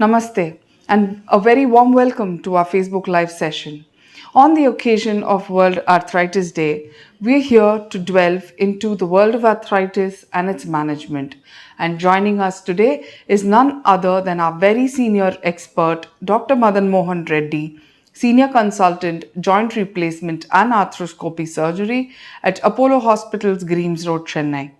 Namaste, and a very warm welcome to our Facebook Live session. On the occasion of World Arthritis Day, we're here to delve into the world of arthritis and its management. And joining us today is none other than our very senior expert, Dr. Madan Mohan Reddy, Senior Consultant, Joint Replacement and Arthroscopy Surgery at Apollo Hospital's Greams Road, Chennai.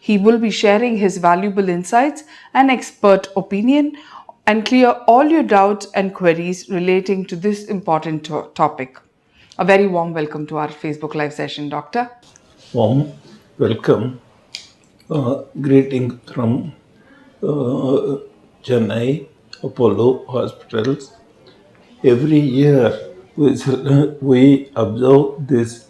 He will be sharing his valuable insights and expert opinion and clear all your doubts and queries relating to this important topic. A very warm welcome to our Facebook Live session, Doctor. Warm welcome. Greeting from uh, Chennai Apollo Hospitals. Every year we observe this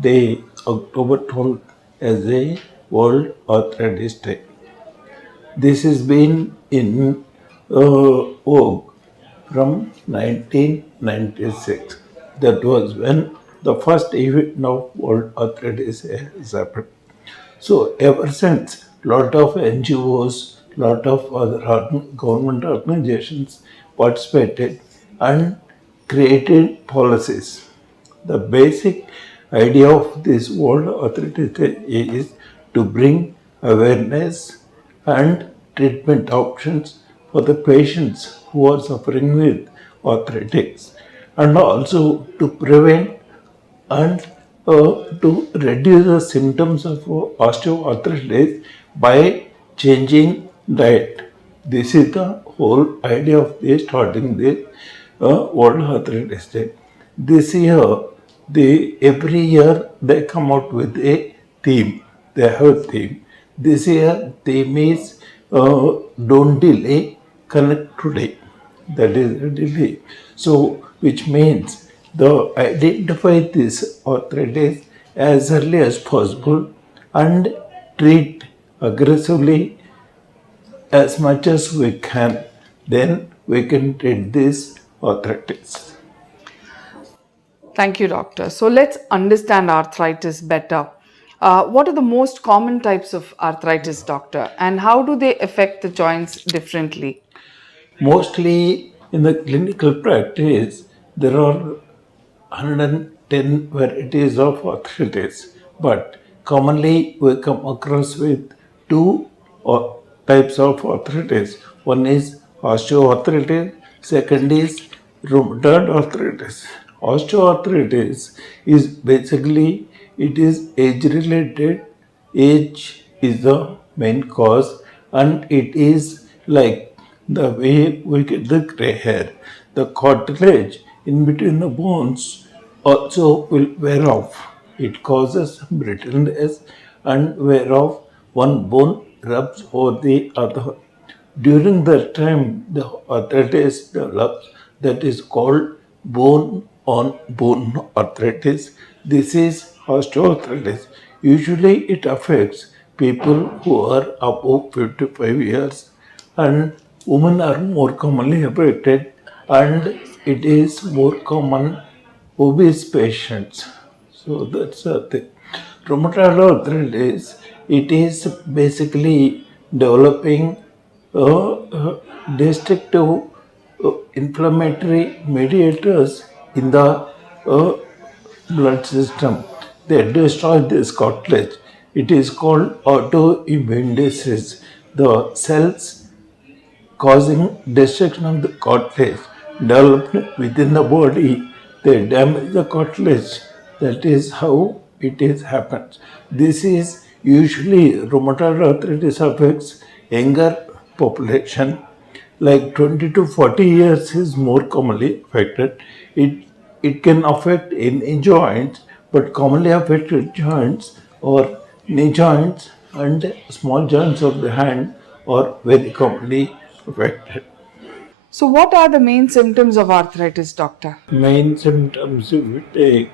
day, October 12th, as a World Arthritis Day. This has been in vogue from 1996. That was when the first event of World Arthritis has happened. So ever since, lot of NGOs, lot of other government organizations participated and created policies. The basic idea of this World Arthritis Day is to bring awareness and treatment options for the patients who are suffering with arthritis, and also to prevent and to reduce the symptoms of osteoarthritis by changing diet. This is the whole idea of the starting the World Arthritis Day. This year, every year they come out with a theme. They have a theme. This year theme is don't delay, connect today. That is a delay. So, which means the identify this arthritis as early as possible and treat aggressively as much as we can. Then we can treat this arthritis. Thank you, Doctor. So let's understand arthritis better. What are the most common types of arthritis, Doctor, and how do they affect the joints differently? Mostly in the clinical practice, there are 110 varieties of arthritis, but commonly we come across with two types of arthritis. One is osteoarthritis, second is rheumatoid arthritis. Osteoarthritis is basically it is age related. Age is the main cause, and it is like the way we get the gray hair. The cartilage in between the bones also will wear off. It causes brittleness and wear off. One bone rubs over the other. During that time, the arthritis develops that is called bone on bone arthritis. This is osteoarthritis. Usually, it affects people who are above 55 years, and women are more commonly affected, and it is more common obese patients. So that's the thing. Rheumatoid arthritis, it is basically developing destructive inflammatory mediators in the blood system. They destroy this cartilage. It is called autoimmune disease. The cells causing destruction of the cartilage developed within the body. They damage the cartilage. That is how it is happens. This is usually rheumatoid arthritis affects younger population, like 20 to 40 years is more commonly affected. It can affect any joints, but commonly affected joints or knee joints and small joints of the hand are very commonly affected. So, what are the main symptoms of arthritis, Doctor? Main symptoms if we take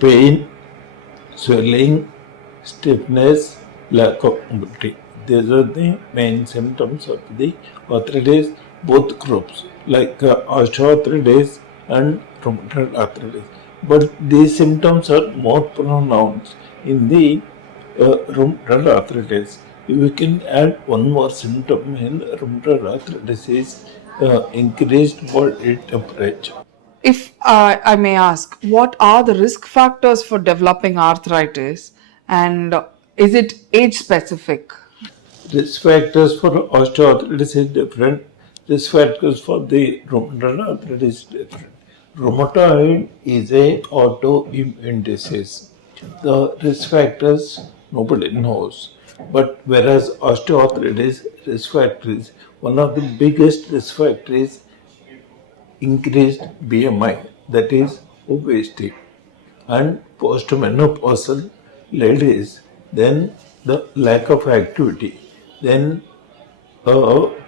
pain, swelling, stiffness, lack of mobility. These are the main symptoms of the arthritis, both groups, like osteoarthritis and rheumatoid arthritis. But these symptoms are more pronounced in the rheumatoid arthritis. We can add one more symptom in rheumatoid arthritis is increased body temperature. If I may ask, what are the risk factors for developing arthritis and is it age specific? Risk factors for osteoarthritis is different. Risk factors for the rheumatoid arthritis is different. Rheumatoid is a autoimmune disease. The risk factors nobody knows. But whereas osteoarthritis risk factors, one of the biggest risk factors increased BMI, that is obesity, and postmenopausal ladies, then the lack of activity, then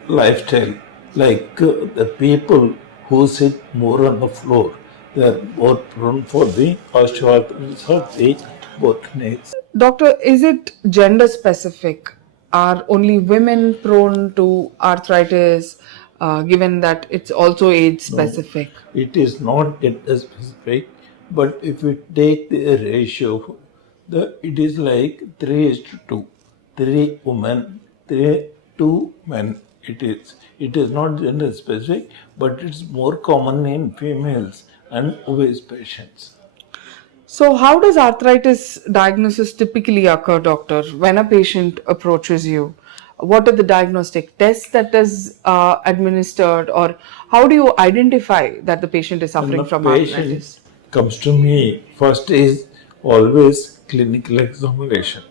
lifestyle, like the people who sit more on the floor, they are more prone for the osteoarthritis of the both knees. Doctor, is it gender specific? Are only women prone to arthritis, given that it's also age No, specific? it is not gender specific, but if we take the ratio, it is like 3 is to 2. 3 women, 3, 2 men. It is not gender specific, but it's more common in females and obese patients. So, how does arthritis diagnosis typically occur, doctor, when a patient approaches you? What are the diagnostic tests that is administered, or how do you identify that the patient is When a suffering from patient arthritis? comes to me, first is always clinical examination.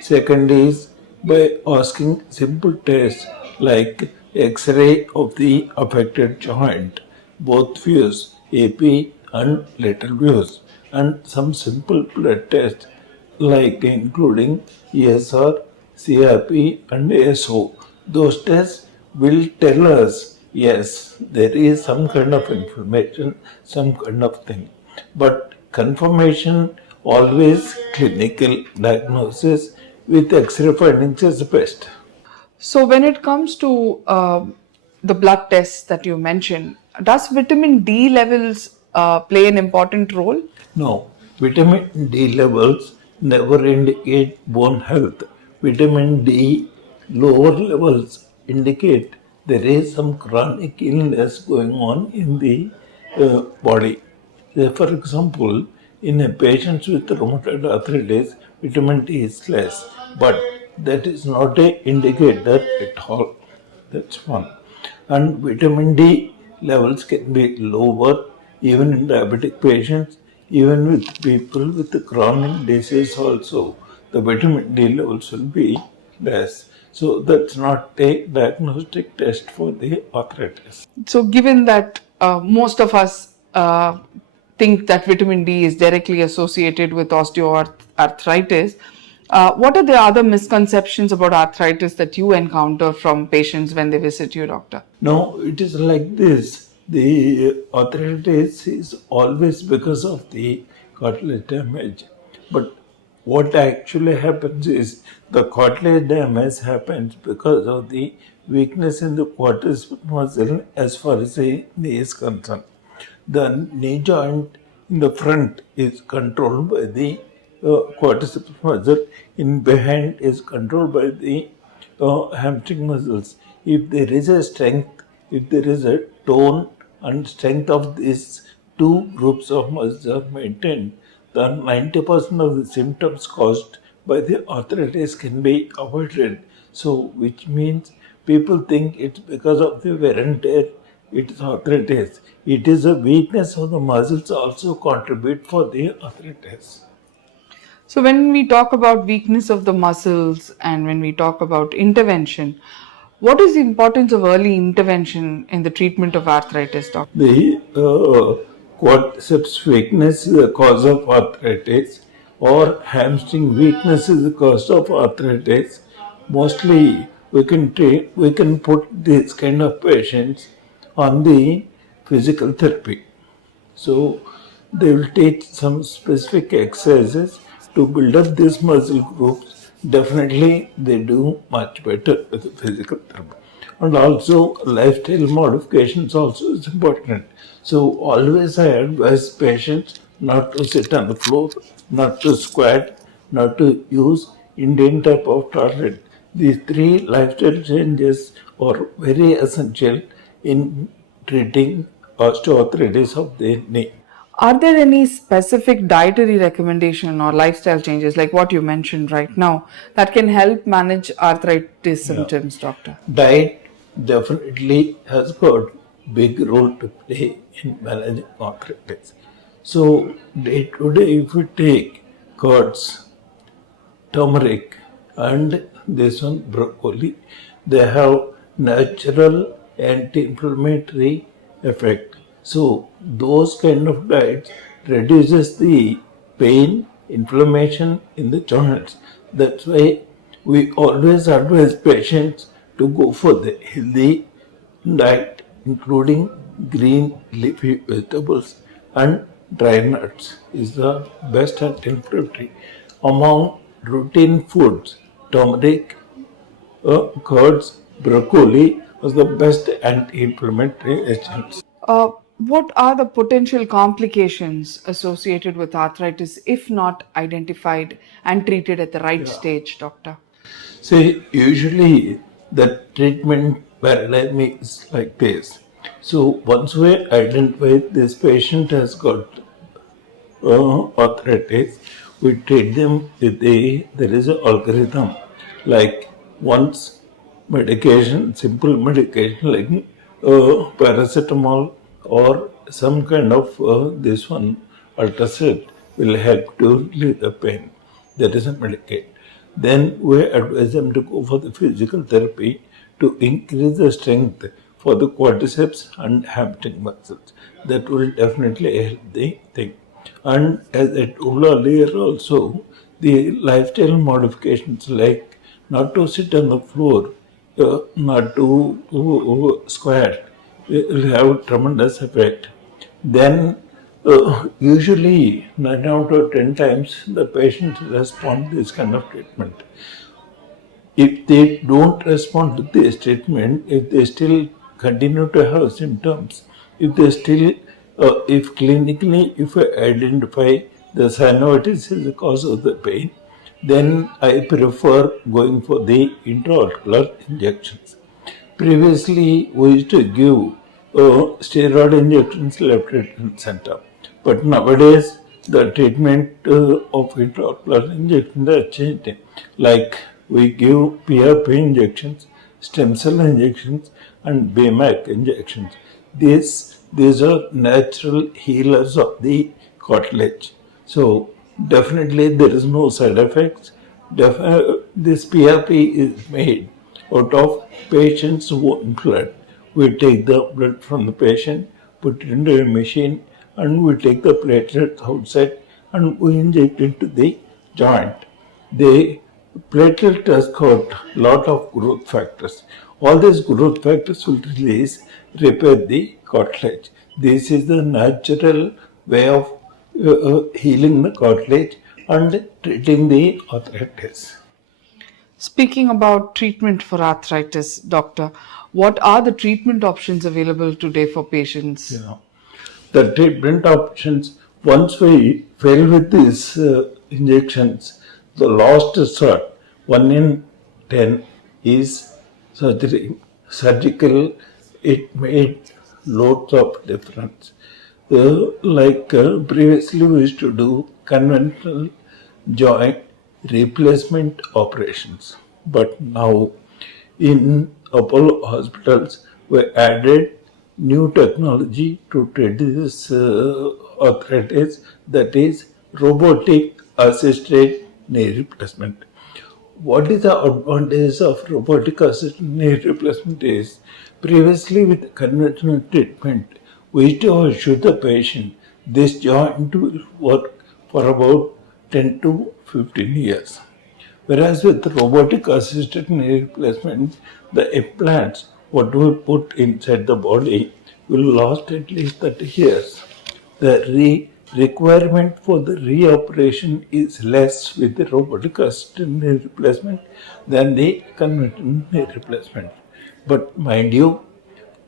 Second is by asking simple tests like X-ray of the affected joint, both views, AP and lateral views, and some simple blood tests like including ESR, CRP and ASO. Those tests will tell us, yes, there is some kind of inflammation, some kind of thing. But confirmation always clinical diagnosis with X-ray findings is best. So, when it comes to the blood tests that you mentioned, does vitamin D levels play an important role? No, vitamin D levels never indicate bone health. Vitamin D lower levels indicate there is some chronic illness going on in the body. For example, in a patient with rheumatoid arthritis, vitamin D is less, but that is not a indicator at all. That's one. And vitamin D levels can be lower even in diabetic patients, even with people with the chronic disease also. The vitamin D levels will be less. So that's not a diagnostic test for the arthritis. So, given that most of us think that vitamin D is directly associated with osteoarthritis, what are the other misconceptions about arthritis that you encounter from patients when they visit you, doctor? No, it is like this. The arthritis is always because of the cartilage damage. But what actually happens is the cartilage damage happens because of the weakness in the quadriceps muscle as far as the knee is concerned. The knee joint in the front is controlled by the quadriceps muscle, in behind is controlled by the hamstring muscles. If there is a strength, if there is a tone and strength of these two groups of muscles are maintained, then 90% of the symptoms caused by the arthritis can be avoided. So, which means people think it's because of the wear and tear, it is arthritis. It is a weakness of the muscles also contribute for the arthritis. So, when we talk about weakness of the muscles and when we talk about intervention, what is the importance of early intervention in the treatment of arthritis, doctor? The quadriceps weakness is the cause of arthritis, or hamstring weakness is the cause of arthritis. Mostly, we can put these kind of patients on the physical therapy. So they will teach some specific exercises to build up these muscle groups. Definitely, they do much better with the physical therapy. And also, lifestyle modifications also is important. So always I advise patients not to sit on the floor, not to squat, not to use Indian type of toilet. These three lifestyle changes are very essential in treating osteoarthritis of the knee. Are there any specific dietary recommendation or lifestyle changes like what you mentioned right now that can help manage arthritis Yeah. symptoms, doctor? Diet definitely has got big role to play in managing arthritis. So day to day, if we take curds, turmeric, and this one broccoli, they have natural anti-inflammatory effect. So those kind of diets reduces the pain, inflammation in the joints. That's why we always advise patients to go for the healthy diet, including green leafy vegetables and dry nuts, is the best anti-inflammatory. Among routine foods, turmeric, curds, broccoli was the best anti-inflammatory agents. What are the potential complications associated with arthritis if not identified and treated at the right Yeah. stage, doctor? See, usually the treatment paradigm is like this. So once we identify this patient has got arthritis, we treat them with there is an algorithm like once medication, simple medication like paracetamol or some kind of this one ultrasound will help to relieve the pain. That is a medicate. Then we advise them to go for the physical therapy to increase the strength for the quadriceps and hamstring muscles. That will definitely help the thing. And as I told earlier also, the lifestyle modifications like not to sit on the floor, not to squat, will have tremendous effect. Then usually 9 out of 10 times the patients respond to this kind of treatment. If they don't respond to this treatment, if they still continue to have symptoms, if they still, if clinically, if I identify the synovitis is the cause of the pain, then I prefer going for the intraocular injections. Previously, we used to give steroid injections left, right, and center. But nowadays, the treatment of intraocular injections has changed. Like we give PRP injections, stem cell injections, and BMAC injections. These are natural healers of the cartilage. So definitely there is no side effects. This PRP is made out of patient's own blood. We take the blood from the patient, put it into a machine, and we take the platelets outside and we inject into the joint. The platelet has got lot of growth factors. All these growth factors will release, repair the cartilage. This is the natural way of healing the cartilage and treating the arthritis. Speaking about treatment for arthritis, doctor, what are the treatment options available today for patients? Yeah. The treatment options, once we fail with these injections, the last resort, 1 in 10, is surgery. Surgical, it made loads of difference. Previously, we used to do conventional joint replacement operations, but now in Apollo hospitals, we added new technology to treat this arthritis, that is robotic assisted knee replacement. What is the advantage of robotic assisted knee replacement is previously with conventional treatment, we used to assure the patient this joint will work for about 10 to 15 years. Whereas with robotic assisted knee replacement, the implants, what we put inside the body, will last at least 30 years. The requirement for the reoperation is less with the robotic assisted knee replacement than the conventional knee replacement. But mind you,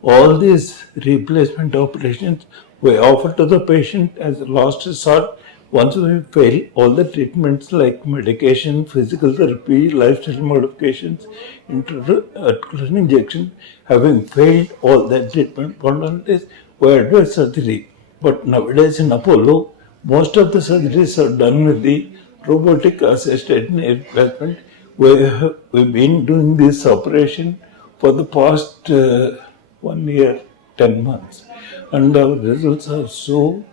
all these replacement operations we offer to the patient as a last resort Once we fail all the treatments like medication, physical therapy, lifestyle modifications, intraarticular injection, having failed all that treatment, one is we advise surgery. But nowadays in Apollo, most of the surgeries are done with the robotic assisted knee replacement. We've been doing this operation for the past 1 year, 10 months, and our results are so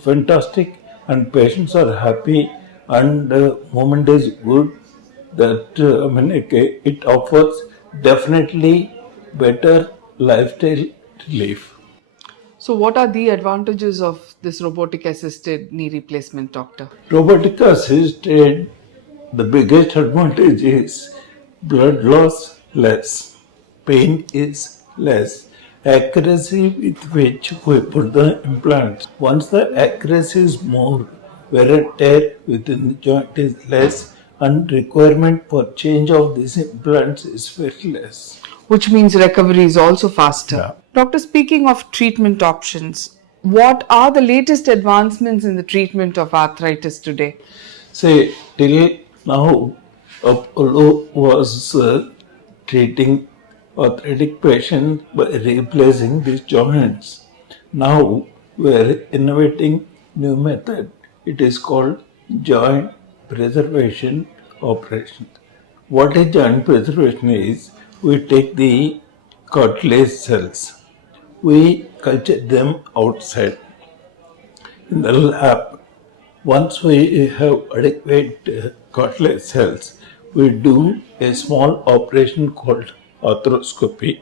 fantastic, and patients are happy, and moment is good. That it offers definitely better lifestyle relief. So, what are the advantages of this robotic assisted knee replacement, doctor? Robotic assisted, the biggest advantage is blood loss less, pain is less, accuracy with which we put the implants. Once the accuracy is more, wear and tear within the joint is less, and requirement for change of these implants is very less. Which means recovery is also faster. Yeah. Doctor, speaking of treatment options, what are the latest advancements in the treatment of arthritis today? Say, till now, Apollo was treating arthritic patients by replacing these joints. Now, we are innovating new method. It is called joint preservation operation. What is joint preservation is, we take the cartilage cells, we culture them outside in the lab. Once we have adequate cartilage cells, we do a small operation called arthroscopy.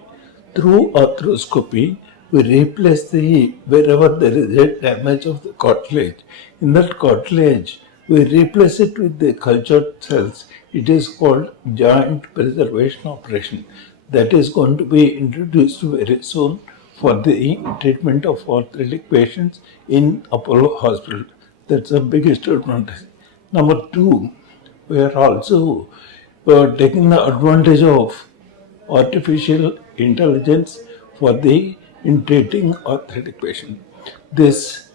Through arthroscopy, we replace the wherever there is a damage of the cartilage. In that cartilage, we replace it with the cultured cells. It is called joint preservation operation. That is going to be introduced very soon for the treatment of arthritic patients in Apollo Hospital. That's the biggest advantage. Number two, we are also taking the advantage of artificial intelligence for the in treating arthritic patient. This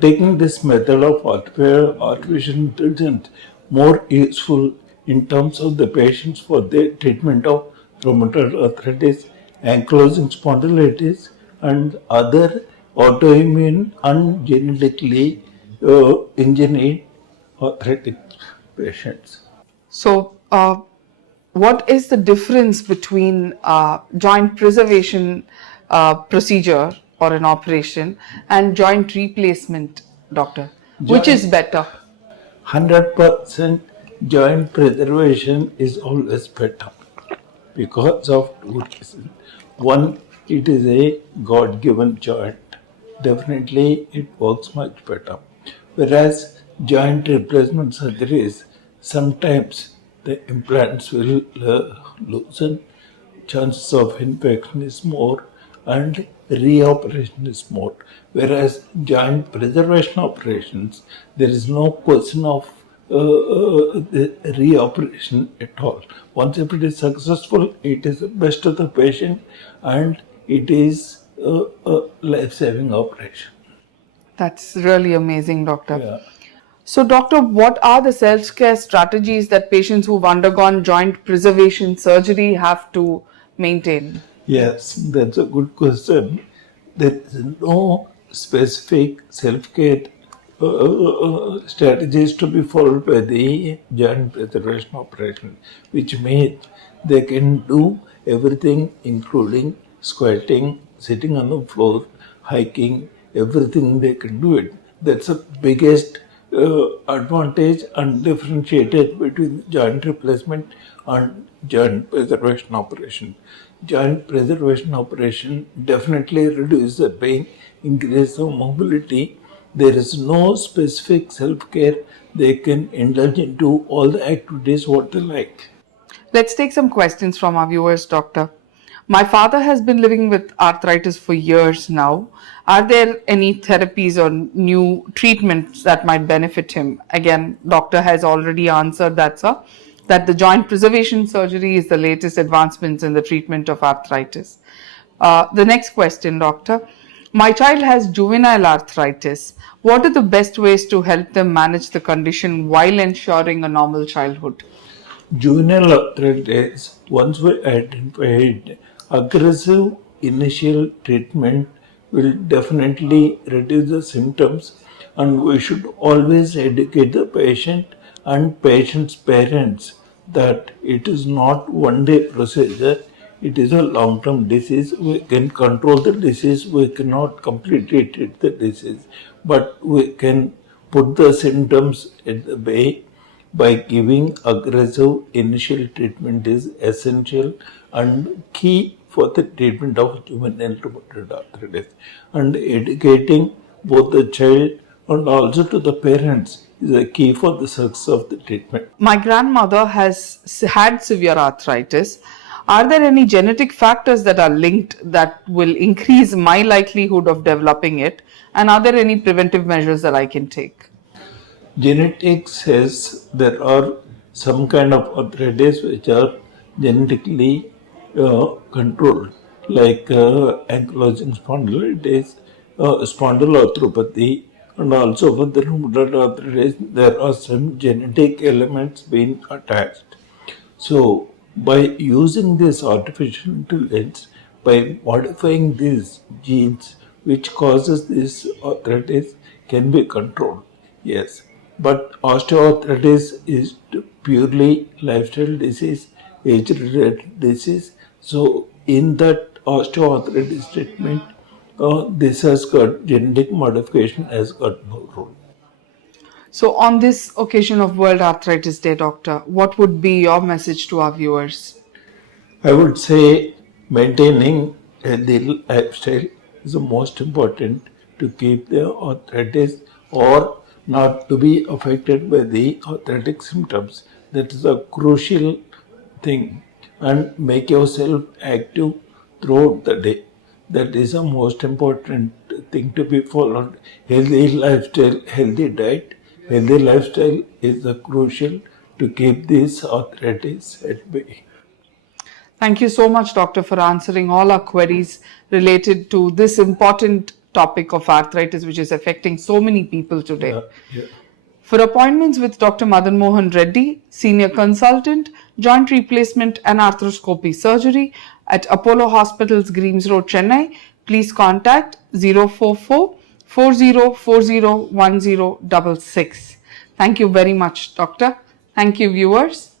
taking this method of artificial intelligence more useful in terms of the patients for the treatment of rheumatoid arthritis, ankylosing spondylitis, and other autoimmune and genetically engineered arthritic patients. So, what is the difference between joint preservation procedure or an operation and joint replacement, doctor? Which Joint is better? 100% joint preservation is always better because of two reasons. One, it is a God given joint. Definitely, it works much better. Whereas joint replacement surgeries, sometimes the implants will loosen, chances of infection is more, and reoperation is more. Whereas joint preservation operations, there is no question of the reoperation at all. Once if it is successful, it is the best of the patient, and it is a life-saving operation. That's really amazing, doctor. Yeah. So, doctor, what are the self care strategies that patients who've undergone joint preservation surgery have to maintain? Yes, that's a good question. There is no specific self-care strategies to be followed by the joint preservation operation, which means they can do everything, including squatting, sitting on the floor, hiking, everything they can do it. That's the biggest advantage and differentiated between joint replacement and joint preservation operation. Joint preservation operation definitely reduces the pain, increases the mobility. There is no specific self-care. They can indulge into all the activities what they like. Let's take some questions from our viewers, doctor. My father has been living with arthritis for years now. Are there any therapies or new treatments that might benefit him? Again, doctor has already answered that, sir, that the joint preservation surgery is the latest advancements in the treatment of arthritis. The next question, doctor. My child has juvenile arthritis. What are the best ways to help them manage the condition while ensuring a normal childhood? Juvenile arthritis, once we identified, aggressive initial treatment will definitely reduce the symptoms, and we should always educate the patient and patient's parents that it is not one day procedure, it is a long term disease. We can control the disease, we cannot completely treat the disease, but we can put the symptoms at the bay by giving aggressive initial treatment is essential and key for the treatment of juvenile rheumatoid arthritis, and educating both the child and also to the parents is a key for the success of the treatment. My grandmother has had severe arthritis. Are there any genetic factors that are linked that will increase my likelihood of developing it? And are there any preventive measures that I can take? Genetics says there are some kind of arthritis which are genetically controlled, like ankylosing spondylitis, spondyloarthropathy, and also for the rheumatoid arthritis, there are some genetic elements being attached. So, by using this artificial intelligence, by modifying these genes which causes this arthritis can be controlled. Yes, but osteoarthritis is purely lifestyle disease, age-related disease. So, in that osteoarthritis treatment, this has got genetic modification has got no role. So, on this occasion of World Arthritis Day, Doctor, what would be your message to our viewers? I would say maintaining a healthy lifestyle is the most important to keep the arthritis or not to be affected by the arthritic symptoms. That is a crucial thing. And make yourself active throughout the day. That is the most important thing to be followed. Healthy lifestyle, healthy diet, healthy lifestyle is the crucial to keep this arthritis at bay. Thank you so much, Doctor, for answering all our queries related to this important topic of arthritis, which is affecting so many people today. Yeah, yeah. For appointments with Dr. Madan Mohan Reddy, Senior Consultant, Joint Replacement and Arthroscopy Surgery at Apollo Hospitals, Greams Road, Chennai, please contact 044 4040 1066. Thank you very much, Doctor. Thank you, viewers.